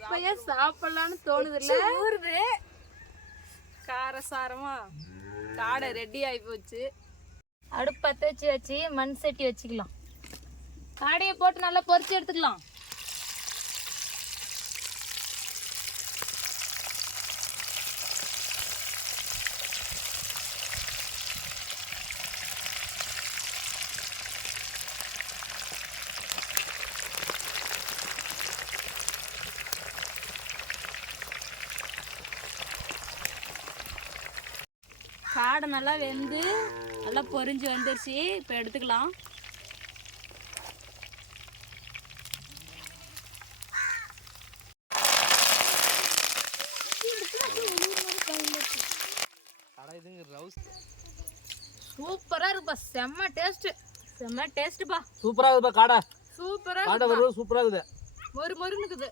இப்பயே சாப்பிடலான்னு தோணுது இல்ல? ஊறுது. காரசாரமா காடை ரெடி ஆகி போச்சு. அடுப்பு பற்ற வச்சு மண் சட்டி வச்சுக்கலாம். காடையை போட்டு நல்லா பொரிச்சு எடுத்துக்கலாம். காடை நல்லா வெந்து நல்லா பொரிஞ்சு வந்துருச்சு. இப்போ எடுத்துக்கலாம். சூப்பரா இருக்குப்பா. செம்ம டேஸ்ட்டுப்பா. சூப்பரா இருக்குப்பா காடை. சூப்பரா காடை வருது. சூப்பரா இருக்குது. மொறு மொறுன்னு இருக்குது.